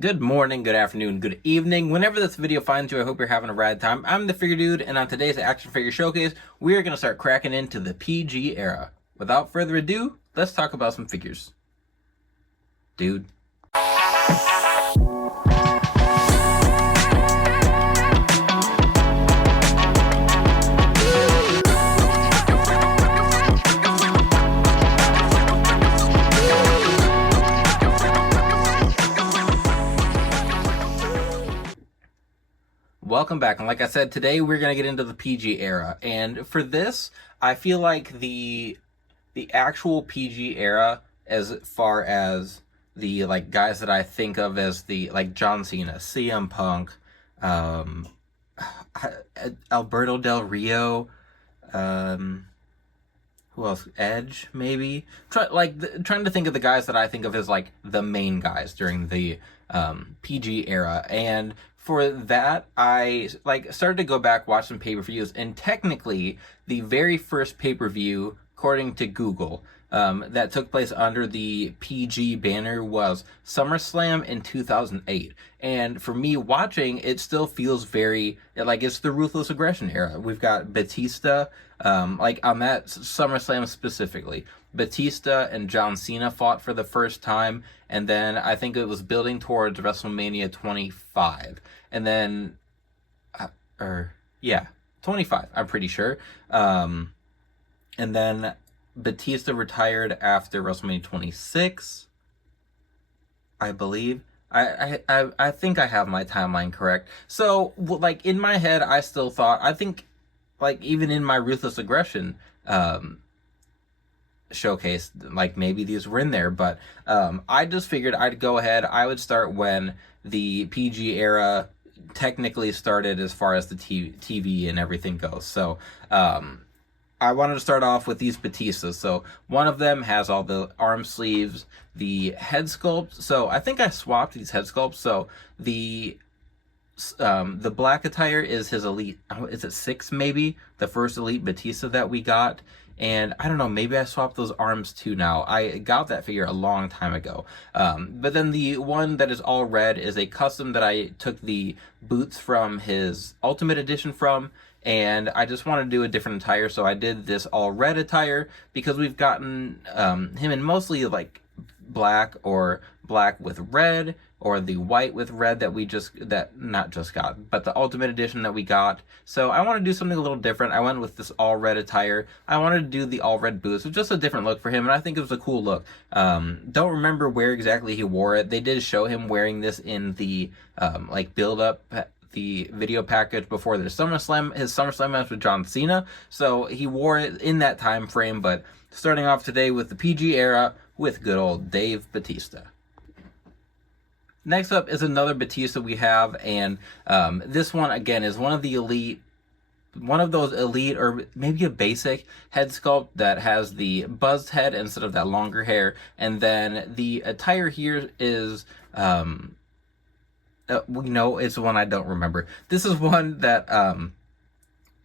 Good morning, good afternoon, good evening. Whenever this video finds you, I hope you're having a rad time. I'm the Figure Dude, and on today's Action Figure Showcase, we are going to start cracking into the PG era. Without further ado, let's talk about some figures. Dude. Welcome back, and like I said, today we're going to get into the PG era, and for this, I feel like the actual PG era, as far as the guys that I think of as the John Cena, CM Punk, Alberto Del Rio, who else? Edge, maybe. Trying to think of the guys that I think of as the main guys during the PG era, and for that, I started to go back, watch some pay-per-views, and technically, the very first pay-per-view, according to Google, that took place under the PG banner was SummerSlam in 2008. And for me watching, it still feels very it's the Ruthless Aggression era. We've got Batista, on that SummerSlam specifically. Batista and John Cena fought for the first time, and then I think it was building towards WrestleMania 25. And then, 25, I'm pretty sure. And then Batista retired after WrestleMania 26, I believe. I think I have my timeline correct. So, in my head, I still thought, I think, even in my Ruthless Aggression, showcase, maybe these were in there, but I just figured I'd go ahead. I would start when the PG era technically started as far as the TV and everything goes. So I wanted to start off with these Batistas. So one of them has all the arm sleeves, the head sculpt. So I think I swapped these head sculpts. So the black attire is his elite. Is it 6 maybe? The first elite Batista that we got. And I don't know, maybe I swapped those arms too now. I got that figure a long time ago. But then the one that is all red is a custom that I took the boots from his Ultimate Edition from, and I just wanted to do a different attire, so I did this all red attire because we've gotten him in mostly black or black with red, or the white with red that but the Ultimate Edition that we got. So I want to do something a little different. I went with this all red attire. I wanted to do the all red boots. It was just a different look for him, and I think it was a cool look. Don't remember where exactly he wore it. They did show him wearing this in the build up the video package before the SummerSlam, his SummerSlam match with John Cena. So he wore it in that time frame, but starting off today with the PG era with good old Dave Batista. Next up is another Batista we have, and this one again is one of those elite or maybe a basic head sculpt that has the buzzed head instead of that longer hair, and then the attire here is it's one I don't remember. This is one that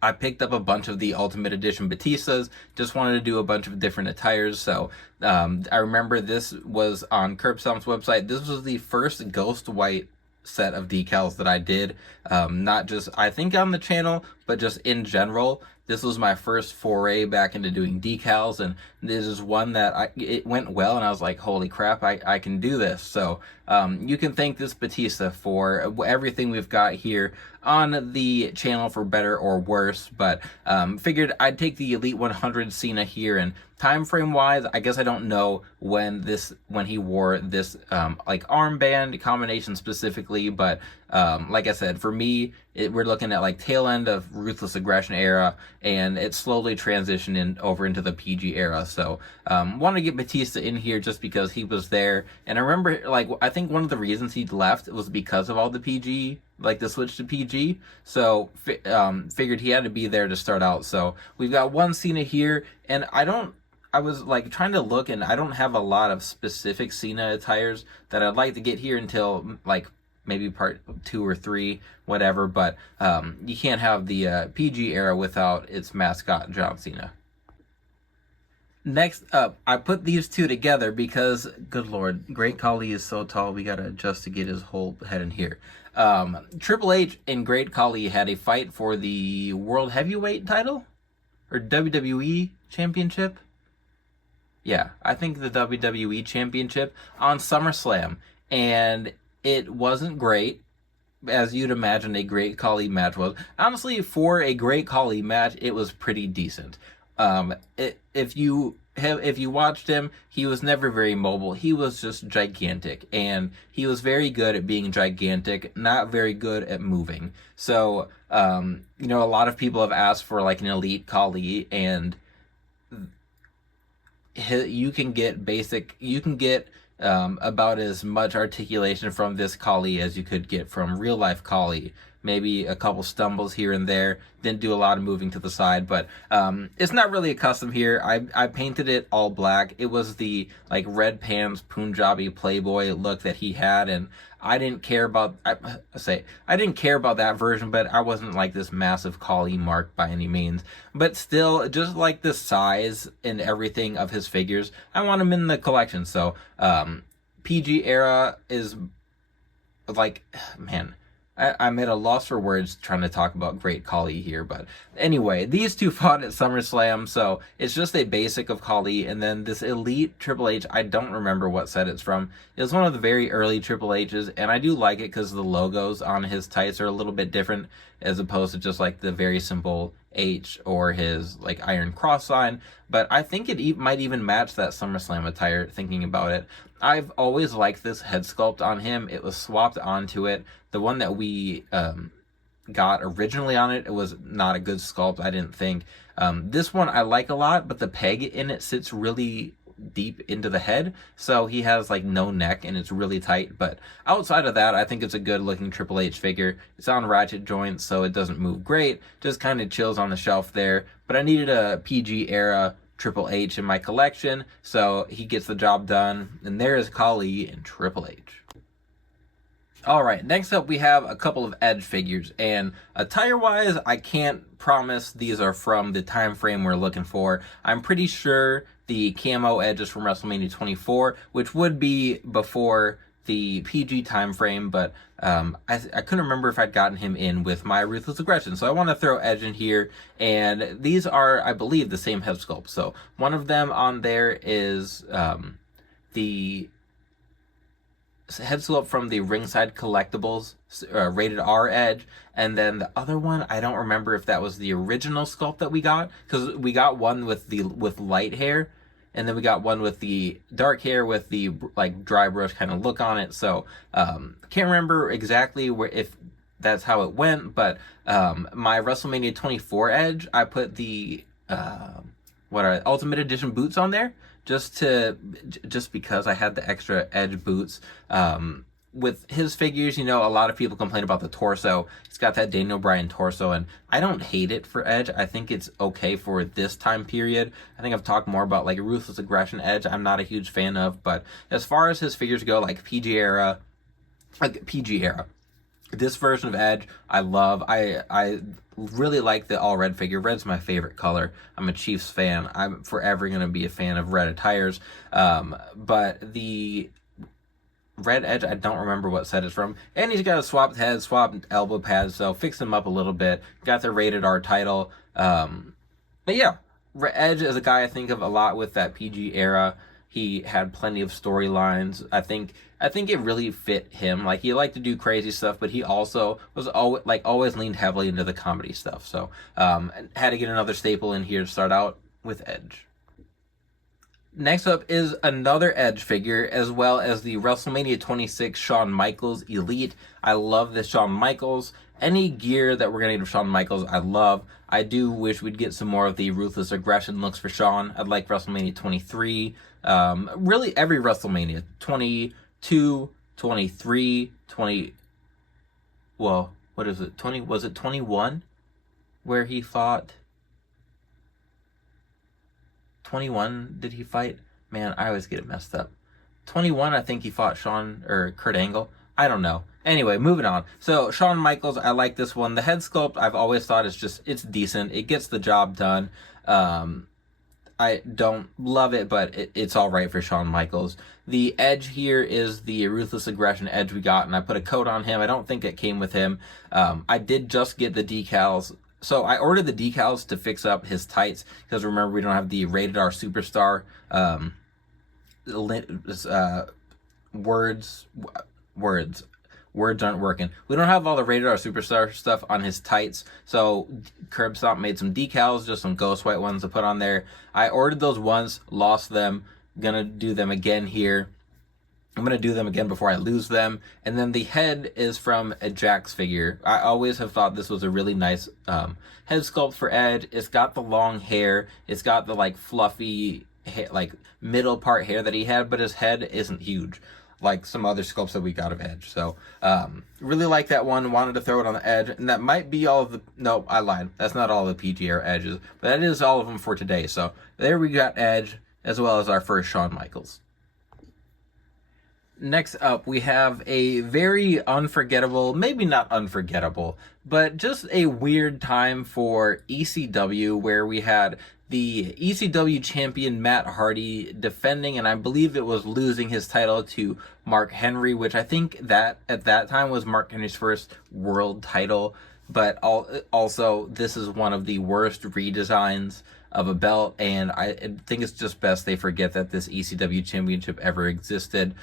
I picked up a bunch of the Ultimate Edition Batistas, just wanted to do a bunch of different attires. So I remember this was on Curb Stomp's website. This was the first Ghost White set of decals that I did, not just I think on the channel, but just in general. This was my first foray back into doing decals, and this is one that it went well, and I was like, holy crap, I can do this. So you can thank this Batista for everything we've got here on the channel, for better or worse, but figured I'd take the Elite 100 Cena here, and time frame wise, I guess I don't know when he wore this armband combination specifically, but like I said, for me, we're looking at tail end of Ruthless Aggression era, and it slowly transitioned over into the PG era. So wanted to get Batista in here just because he was there, and I remember I think one of the reasons he left was because of all the PG, the switch to PG. So figured he had to be there to start out. So we've got one Cena here, and I was trying to look, and I don't have a lot of specific Cena attires that I'd like to get here until maybe part 2 or 3, whatever, but you can't have the PG era without its mascot, John Cena. Next up, I put these two together because, good lord, Great Khali is so tall, we gotta adjust to get his whole head in here. Triple H and Great Khali had a fight for the World Heavyweight title? Or WWE Championship? Yeah, I think the WWE Championship on SummerSlam. And it wasn't great, as you'd imagine a Great Khali match was. Honestly, for a Great Khali match, it was pretty decent. If you watched him, he was never very mobile. He was just gigantic, and he was very good at being gigantic, not very good at moving. So, a lot of people have asked for like an elite Khali, and you can get about as much articulation from this Khali as you could get from real life Khali. Maybe a couple stumbles here and there. Didn't do a lot of moving to the side, but it's not really a custom here. I painted it all black. It was the like red pants Punjabi playboy look that he had, and I didn't care about. I didn't care about that version, but I wasn't like this massive Khali mark by any means. But still, just like the size and everything of his figures, I want him in the collection. So PG era is like, man, I'm at a loss for words trying to talk about Great Khali here, but anyway, these two fought at SummerSlam, so it's just a basic of Khali, and then this Elite Triple H, I don't remember what set it's from. It was one of the very early Triple H's, and I do like it because the logos on his tights are a little bit different, as opposed to just like the very simple H or his like Iron Cross sign, but I think it might even match that SummerSlam attire, thinking about it. I've always liked this head sculpt on him. It was swapped onto it. The one that we got originally on it was not a good sculpt, I didn't think. This one I like a lot, but the peg in it sits really deep into the head, so he has like no neck and it's really tight. But outside of that, I think it's a good looking Triple H figure. It's on ratchet joints, so it doesn't move great, just kind of chills on the shelf there. But I needed a PG era Triple H in my collection, so he gets the job done. And there is Khali and Triple H. Alright, next up we have a couple of Edge figures, and attire-wise, I can't promise these are from the time frame we're looking for. I'm pretty sure the camo Edge is from WrestleMania 24, which would be before the PG time frame, but I couldn't remember if I'd gotten him in with my Ruthless Aggression, so I want to throw Edge in here, and these are, I believe, the same head sculpt. So one of them on there is the head sculpt from the Ringside Collectibles rated R Edge, and then the other one, I don't remember if that was the original sculpt that we got, because we got one with light hair, and then we got one with the dark hair with the like dry brush kind of look on it. So can't remember exactly if that's how it went, but my WrestleMania 24 Edge, I put the Ultimate Edition boots on there, just because I had the extra Edge boots. With his figures, a lot of people complain about the torso. He's got that Daniel Bryan torso, and I don't hate it for Edge. I think it's okay for this time period. I think I've talked more about like Ruthless Aggression Edge I'm not a huge fan of, but as far as his figures go, like PG era, this version of Edge, I love. I really like the all red figure. Red's my favorite color. I'm a Chiefs fan. I'm forever going to be a fan of red attires. But the red Edge, I don't remember what set it's from. And he's got a swapped head, swapped elbow pads, so fixed him up a little bit. Got the rated R title. But yeah, Edge is a guy I think of a lot with that PG era. He had plenty of storylines. I think it really fit him. Like, he liked to do crazy stuff, but he also was always leaned heavily into the comedy stuff. So had to get another staple in here to start out with Edge. Next up is another Edge figure, as well as the WrestleMania 26 Shawn Michaels Elite. I love this Shawn Michaels. Any gear that we're going to get of Shawn Michaels, I love. I do wish we'd get some more of the Ruthless Aggression looks for Shawn. I'd like WrestleMania 23. Really every WrestleMania. 22, 23, 20... Well, what is it? 20? Was it 21? Where he fought... 21, did he fight? Man, I always get it messed up. 21, I think he fought Shawn or Kurt Angle. I don't know. Anyway, moving on. So, Shawn Michaels, I like this one. The head sculpt, I've always thought it's decent. It gets the job done. I don't love it, but it's all right for Shawn Michaels. The Edge here is the Ruthless Aggression Edge we got, and I put a coat on him. I don't think it came with him. I did just get the decals. So I ordered the decals to fix up his tights, because remember, we don't have the Rated R Superstar words aren't working. We don't have all the Rated R Superstar stuff on his tights, so Curb Stomp made some decals, just some ghost white ones to put on there. I ordered those once, lost them, gonna do them again here. I'm gonna do them again before I lose them. And then the head is from a Jax figure. I always have thought this was a really nice head sculpt for Edge. It's got the long hair, it's got the like fluffy like middle part hair that he had, but his head isn't huge like some other sculpts that we got of Edge. So really like that one. Wanted to throw it on the Edge, and that might be all of the, no, I lied, that's not all the PG era Edges, but that is all of them for today. So there we got Edge, as well as our first Shawn Michaels. Next up, we have a very unforgettable, maybe not unforgettable, but just a weird time for ECW, where we had the ECW champion Matt Hardy defending, and I believe it was losing his title to Mark Henry, which I think that at that time was Mark Henry's first world title. But also, this is one of the worst redesigns of a belt, and I think it's just best they forget that this ECW championship ever existed.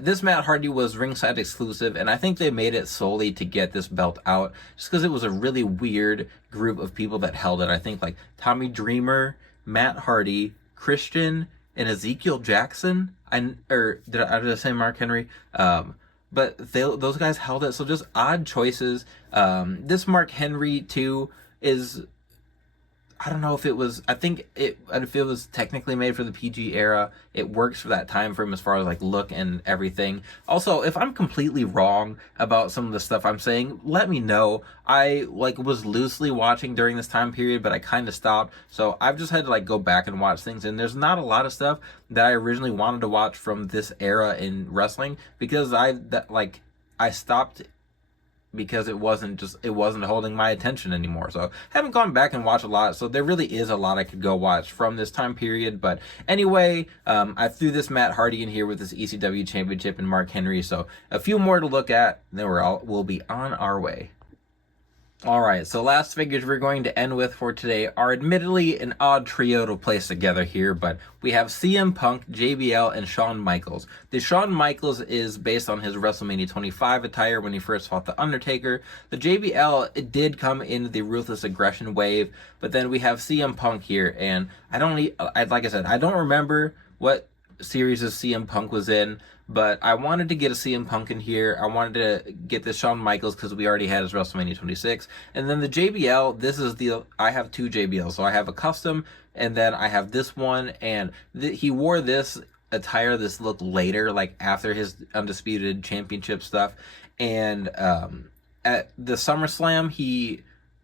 This Matt Hardy was ringside exclusive, and I think they made it solely to get this belt out, just because it was a really weird group of people that held it. I think like Tommy Dreamer, Matt Hardy, Christian, and Ezekiel Jackson. Did I say Mark Henry? But those guys held it, so just odd choices. This Mark Henry too is, I don't know if it was, if it was technically made for the PG era, it works for that time frame as far as like look and everything. Also, if I'm completely wrong about some of the stuff I'm saying, let me know. I was loosely watching during this time period, but I kind of stopped. So I've just had to go back and watch things, and there's not a lot of stuff that I originally wanted to watch from this era in wrestling, because I stopped because it wasn't holding my attention anymore. So I haven't gone back and watched a lot, so there really is a lot I could go watch from this time period. But anyway, I threw this Matt Hardy in here with this ECW championship and Mark Henry, so a few more to look at, then we'll be on our way. Alright, so last figures we're going to end with for today are admittedly an odd trio to place together here, but we have CM Punk, JBL, and Shawn Michaels. The Shawn Michaels is based on his WrestleMania 25 attire when he first fought The Undertaker. The JBL, it did come in the Ruthless Aggression wave, but then we have CM Punk here, and like I said, I don't remember what series of CM Punk was in, but I wanted to get a CM Punk in here. I wanted to get this Shawn Michaels because we already had his WrestleMania 26. And then the JBL, I have two JBLs. So I have a custom, and then I have this one, and he wore this attire, this look later, like after his Undisputed Championship stuff. And at the SummerSlam,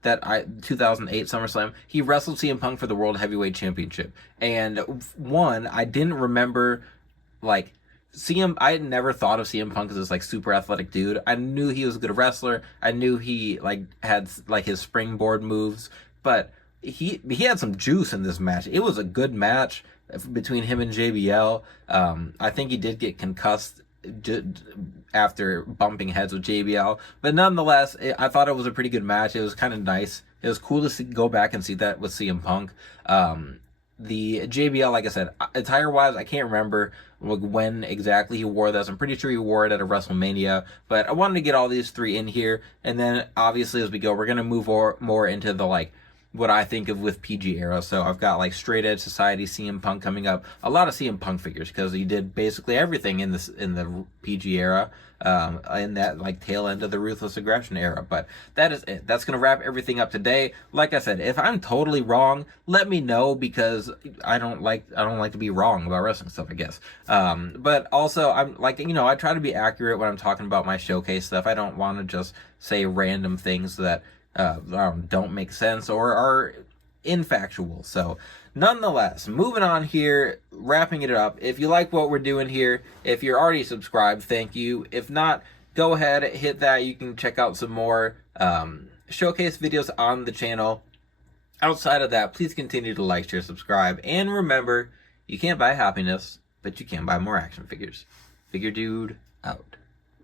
2008 SummerSlam, he wrestled CM Punk for the World Heavyweight Championship. And I didn't remember, I had never thought of CM Punk as this super athletic dude. I knew he was a good wrestler. I knew he had his springboard moves, but he had some juice in this match. It was a good match between him and JBL. I think he did get concussed after bumping heads with JBL, but nonetheless, I thought it was a pretty good match. It was kind of nice. It was cool to go back and see that with CM Punk. The JBL, like I said, attire-wise, I can't remember when exactly he wore this. I'm pretty sure he wore it at a WrestleMania, but I wanted to get all these three in here, and then obviously as we go, we're going to move more into the what I think of with PG era. So I've got Straight Edge Society, CM Punk coming up, a lot of CM Punk figures because he did basically everything in the PG era, in that tail end of the Ruthless Aggression era. But that is it. That's gonna wrap everything up today. Like I said, if I'm totally wrong, let me know, because I don't like to be wrong about wrestling stuff, I guess. But also I'm I try to be accurate when I'm talking about my showcase stuff. I don't want to just say random things that don't make sense or are infactual. So nonetheless, moving on here, wrapping it up. If you like what we're doing here, if you're already subscribed, thank you. If not, go ahead, hit that. You can check out some more showcase videos on the channel. Outside of that, please continue to like, share, subscribe, and remember, you can't buy happiness, but you can buy more action figures. Figure Dude out.